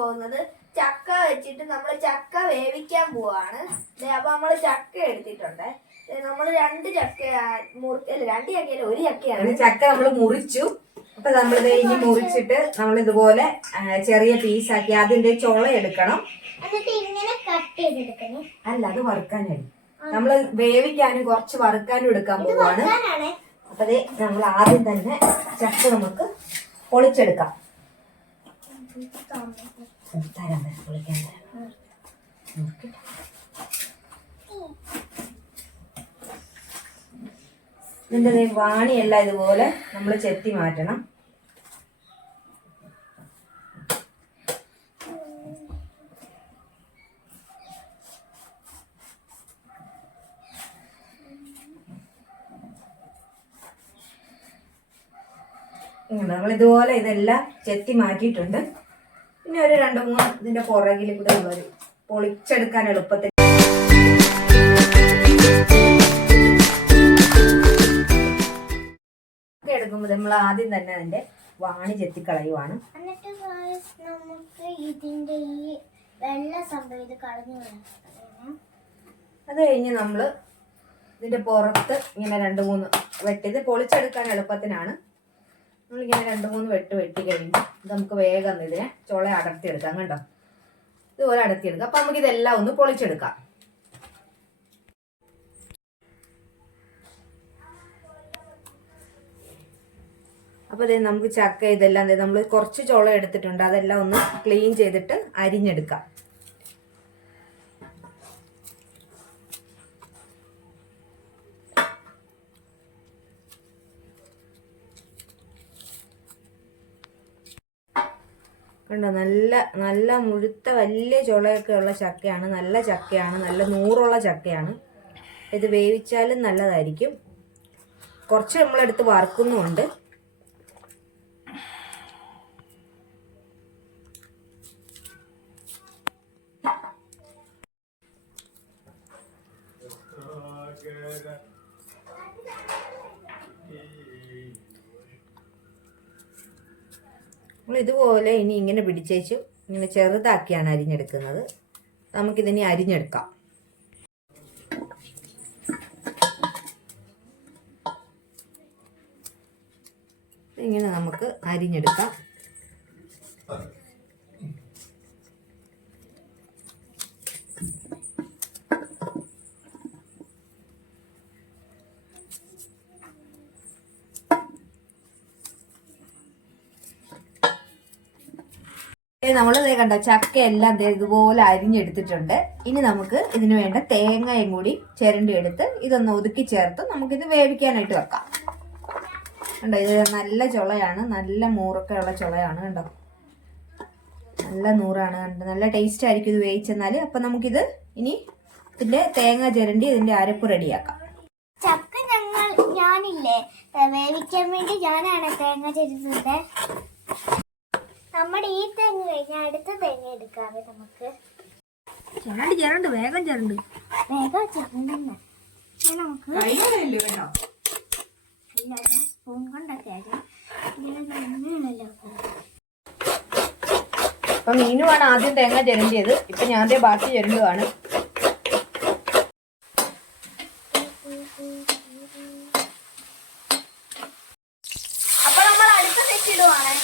പോകുന്നത് ചക്ക വെച്ചിട്ട് നമ്മൾ ചക്ക വേവിക്കാൻ പോവാണ്. അപ്പൊ നമ്മള് ചക്ക എടുത്തിട്ടുണ്ട്. നമ്മൾ രണ്ട് ചക്കയല്ല, രണ്ട് ചക്കയല്ല, ഒരു ചക്കയാണ്. ചക്ക നമ്മൾ മുറിച്ചു. അപ്പൊ നമ്മൾ ഇനി മുറിച്ചിട്ട് നമ്മൾ ഇതുപോലെ ചെറിയ പീസാക്കി അതിന്റെ ചുള എടുക്കണം. അല്ല, അത് വറുക്കാനാണ്. നമ്മള് വേവിക്കാനും കുറച്ച് വറുക്കാനും എടുക്കാൻ പോവാണ്. അപ്പൊ നമ്മൾ ആദ്യം തന്നെ ചക്ക നമുക്ക് പൊളിച്ചെടുക്കാം. തരാം, പൊളിക്കാൻ തരാം. ഇതിന്റെ വാണിയെല്ലാം ഇതുപോലെ നമ്മൾ ചെത്തി മാറ്റണം. നമ്മൾ ഇതുപോലെ ഇതെല്ലാം ചെത്തി മാറ്റിയിട്ടുണ്ട്. പിന്നെ ഒരു 2-3 ഇതിന്റെ പുറകിൽ കൂടെ ഉള്ളൊരു പൊളിച്ചെടുക്കാൻ എളുപ്പത്തിൽ എടുക്കുമ്പോൾ നമ്മൾ ആദ്യം തന്നെ അതിന്റെ വാണി ചെത്തിക്കളയുവാണ്. എന്നിട്ട് നമുക്ക് ഇതിന്റെ ഈ വെള്ള സംഭവം ഇത് കളഞ്ഞു. അത് കഴിഞ്ഞ് നമ്മള് ഇതിന്റെ പുറത്ത് ഇങ്ങനെ 2-3 വെട്ടി, ഇത് പൊളിച്ചെടുക്കാൻ എളുപ്പത്തിനാണ്. നമ്മളിങ്ങനെ 2-3 വെട്ടി കഴിയുമ്പോൾ ഇത് നമുക്ക് വേഗം ഇതിനെ ചുള അടർത്തിയെടുക്കാം. കണ്ടോ, ഇതുപോലെ അടർത്തിയെടുക്കാം. അപ്പൊ നമുക്ക് ഇതെല്ലാം ഒന്ന് പൊളിച്ചെടുക്കാം. അപ്പൊ ഇത് നമുക്ക് ചക്ക ഇതെല്ലാം നമ്മൾ കുറച്ച് ചുള എടുത്തിട്ടുണ്ട്. അതെല്ലാം ഒന്ന് ക്ലീൻ ചെയ്തിട്ട് അരിഞ്ഞെടുക്കാം. കണ്ടോ, നല്ല നല്ല മുഴുത്ത വലിയ ചുളയൊക്കെ ഉള്ള ചക്കയാണ്. നല്ല ചക്കയാണ്, നല്ല നൂറുള്ള ചക്കയാണ്. ഇത് വേവിച്ചാലും നല്ലതായിരിക്കും. കുറച്ച് നമ്മളെടുത്ത് വറുക്കുന്നുമുണ്ട്. ഇതുപോലെ ഇനി ഇങ്ങനെ പിടിച്ചേച്ചു ഇങ്ങനെ ചെറുതാക്കിയാണ് അരിഞ്ഞെടുക്കുന്നത്. നമുക്കിതിനെ അരിഞ്ഞെടുക്കാം. ഇങ്ങനെ നമുക്ക് അരിഞ്ഞെടുക്കാം. നമ്മൾ കണ്ട ചക്ക എല്ലാം ഇതുപോലെ അരിഞ്ഞെടുത്തിട്ടുണ്ട്. ഇനി നമുക്ക് ഇതിന് വേണ്ട തേങ്ങയും കൂടി ചിരണ്ടി എടുത്ത് ഇതൊന്ന് ഒതുക്കി ചേർത്ത് നമുക്കിത് വേവിക്കാനായിട്ട് വെക്കാം. കണ്ടോ, ഇത് നല്ല ചുളയാണ്, നല്ല മൂറൊക്കെ ഉള്ള ചുളയാണ്. കണ്ടോ, നല്ല നൂറാണ്. കണ്ടോ, നല്ല ടേസ്റ്റ് ആയിരിക്കും ഇത് വേവിച്ചെന്നാല്. അപ്പൊ നമുക്കിത് ഇനി ഇതിന്റെ തേങ്ങ ചിരണ്ടി ഇതിന്റെ അരപ്പ് റെഡിയാക്കാം. ചക്ക ഞാനില്ലേ വേവിക്കാൻ വേണ്ടി ഞാനാണ് തേങ്ങ ചിരുന്നത്. നമ്മുടെ ഈ തേങ്ങ കഴിഞ്ഞാൽ അടുത്ത തേങ്ങ എടുക്കാവേ. നമുക്ക് ചിരണ്ട് വേഗം ചിരണ്ട് നമുക്ക് സ്പൂൺ കൊണ്ടൊക്കെ അപ്പൊ മീനുമാണ് ആദ്യം തേങ്ങ ചിരണ്ടിയത്. ഇപ്പൊ ഞാൻ ബാക്കി ചിരണ്ടുവാണ്. അപ്പൊ നമ്മൾ അടുത്ത തെറ്റിടുവാണ്.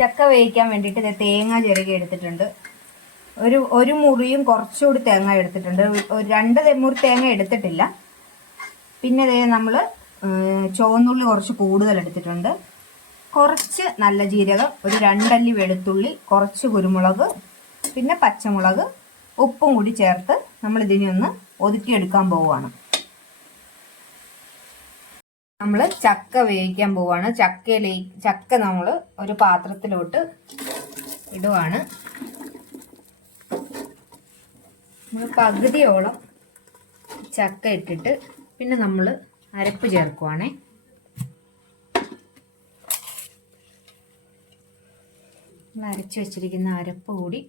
ചക്ക വേവിക്കാൻ വേണ്ടിയിട്ട് തേങ്ങ ചിരകി എടുത്തിട്ടുണ്ട്. ഒരു മുറിയും കുറച്ചുകൂടി തേങ്ങ എടുത്തിട്ടുണ്ട്. 2 മുറി തേങ്ങ എടുത്തിട്ടില്ല. പിന്നെ നമ്മൾ ചുവന്നുള്ളി കുറച്ച് കൂടുതൽ എടുത്തിട്ടുണ്ട്. കുറച്ച് നല്ല ജീരകം, ഒരു 2 അല്ലി വെളുത്തുള്ളി, കുറച്ച് കുരുമുളക്, പിന്നെ പച്ചമുളക്, ഉപ്പും കൂടി ചേർത്ത് നമ്മൾ ഇതിനെ ഒന്ന് ഒതുക്കിയെടുക്കാൻ പോവുകയാണ്. നമ്മൾ ചക്ക വേവിക്കാൻ പോവാണ്. ചക്ക നമ്മൾ ഒരു പാത്രത്തിലോട്ട് ഇടുവാണ്. നമ്മൾ പകുതിയോളം ചക്ക ഇട്ടിട്ട് പിന്നെ നമ്മൾ അരപ്പ് ചേർക്കുവാണേ. നമ്മൾ അരച്ച് വെച്ചിരിക്കുന്ന അരപ്പ് കൂടി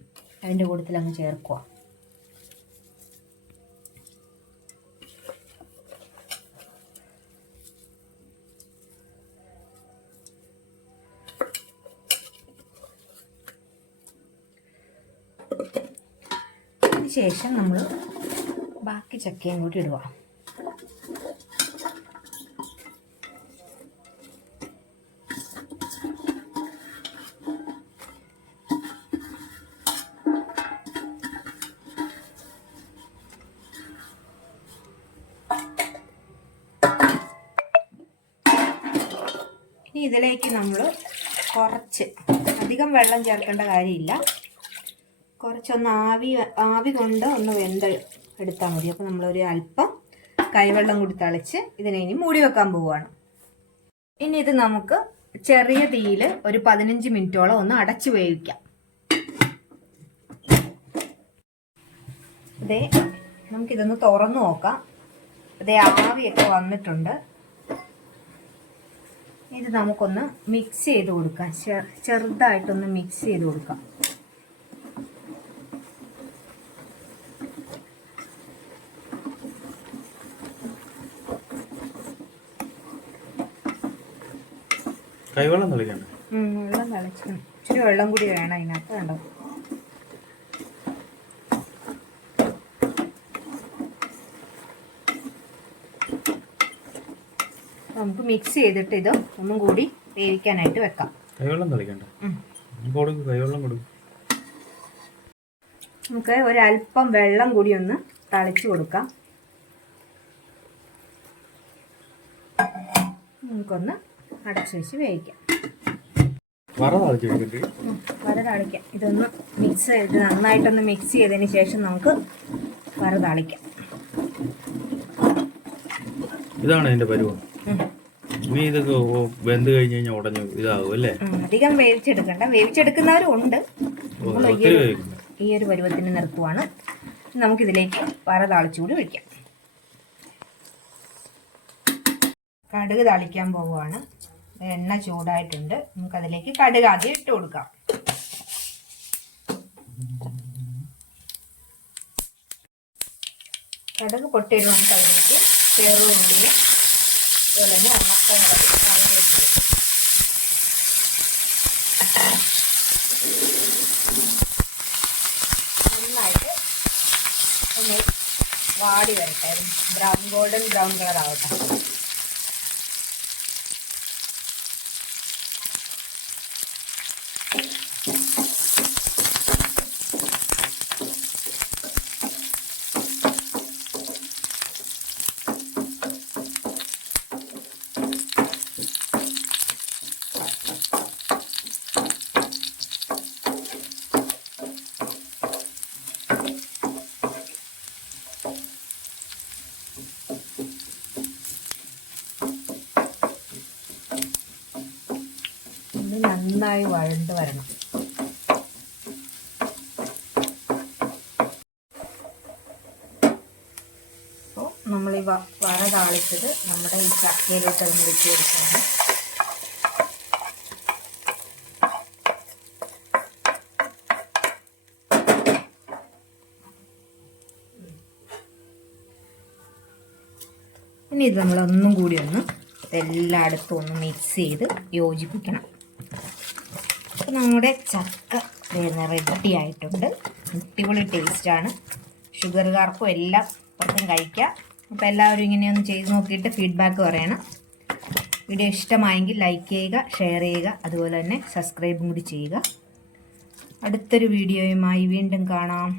അതിൻ്റെ കൂട്ടത്തിൽ അങ്ങ് ചേർക്കുക. ശേഷം നമ്മൾ ബാക്കി ചക്കയും കൂടി ഇടുക. ഇനി ഇതിലേക്ക് നമ്മൾ കുറച്ച്, അധികം വെള്ളം ചേർക്കേണ്ട കാര്യമില്ല, കുറച്ചൊന്ന് ആവി കൊണ്ട് ഒന്ന് എടുത്താൽ മതി. അപ്പോൾ നമ്മളൊരു അല്പം കൈവെള്ളം കൂടി തളിച്ച് ഇതിനെ ഇനി മൂടി വെക്കാൻ പോവുകയാണ്. ഇനി ഇത് നമുക്ക് ചെറിയ തീയിൽ ഒരു 15 മിനിറ്റോളം ഒന്ന് അടച്ചു വേവിക്കാം. ഇതേ നമുക്കിതൊന്ന് തുറന്നു നോക്കാം. ഇതേ ആവിയൊക്കെ വന്നിട്ടുണ്ട്. ഇത് നമുക്കൊന്ന് മിക്സ് ചെയ്ത് കൊടുക്കാം, ചെറുതായിട്ടൊന്ന് മിക്സ് ചെയ്ത് കൊടുക്കാം. കൈവെള്ളം തളിക്കണ്ട, വെള്ളം തളിക്കണം. ഇച്ചിരി വെള്ളം കൂടി വേണം അതിനകത്ത്. കണ്ടോ, നമുക്ക് മിക്സ് ചെയ്തിട്ട് ഇത് ഒന്നും കൂടി വേവിക്കാനായിട്ട് വെക്കാം. കൈവെള്ളം തളിക്കണ്ട, കൈവെള്ളം കൊടുക്കും. നമുക്ക് ഒരല്പം വെള്ളം കൂടി ഒന്ന് തളിച്ചു കൊടുക്കാം. നമുക്കൊന്ന് അടച്ചു വെച്ച് വേവിക്കാം. വറ താളിക്കാം. ഇതൊന്ന് മിക്സ് ചെയ്ത് നന്നായിട്ടൊന്ന് മിക്സ് ചെയ്തതിന് ശേഷം നമുക്ക് വറ താളിക്കാം. ഇതാണ് അതിന്റെ പരുവം. ഇനി ഇതൊക്കെ വെന്ത് കഴിഞ്ഞ് കഴിഞ്ഞാൽ ഉടഞ്ഞു ഇതാകും അല്ലേ? അധികം വേവിച്ചെടുക്കണ്ട, വേവിച്ചെടുക്കുന്നവരും ഉണ്ട്. ഈ ഒരു പരുവത്തിന് നിർത്തുവാണ്. നമുക്കിതിലേക്ക് വറ താളിച്ചുകൂടി ഒഴിക്കാം. കടുക് താളിക്കാൻ പോവുകയാണ്. എണ്ണ ചൂടായിട്ടുണ്ട്. നമുക്കതിലേക്ക് കടുക് ആദ്യം ഇട്ട് കൊടുക്കാം. കടുക് പൊട്ടിയിട്ട് നമുക്ക് അതിലേക്ക് ചെറുള്ളി, അതുപോലെ തന്നെ ഉണക്കമുളക് നന്നായിട്ട് ഒന്ന് വാടി വരട്ടെ. ഗോൾഡൻ ബ്രൗൺ കളർ ആവട്ടെ. നന്നായി വഴണ്ട് വരണം. അപ്പോൾ നമ്മൾ ഈ വറ താളിച്ചത് നമ്മുടെ ഈ ചക്കയിലേക്ക് അത് മുറിച്ച് കൊടുക്കണം. ഇനി ഇത് നമ്മളൊന്നും കൂടി ഒന്ന് എല്ലായിടത്തും ഒന്ന് മിക്സ് ചെയ്ത് യോജിപ്പിക്കണം. അപ്പോൾ നമ്മുടെ ചക്ക റെഡി ആയിട്ടുണ്ട്. അടിപൊളി ടേസ്റ്റാണ്. ഷുഗറുകാർക്കും എല്ലാം പുറത്തും കഴിക്കാം. അപ്പോൾ എല്ലാവരും ഇങ്ങനെയൊന്ന് ചെയ്ത് നോക്കിയിട്ട് ഫീഡ്ബാക്ക് പറയണം. വീഡിയോ ഇഷ്ടമായെങ്കിൽ ലൈക്ക് ചെയ്യുക, ഷെയർ ചെയ്യുക, അതുപോലെ തന്നെ സബ്സ്ക്രൈബും കൂടി ചെയ്യുക. അടുത്തൊരു വീഡിയോയുമായി വീണ്ടും കാണാം.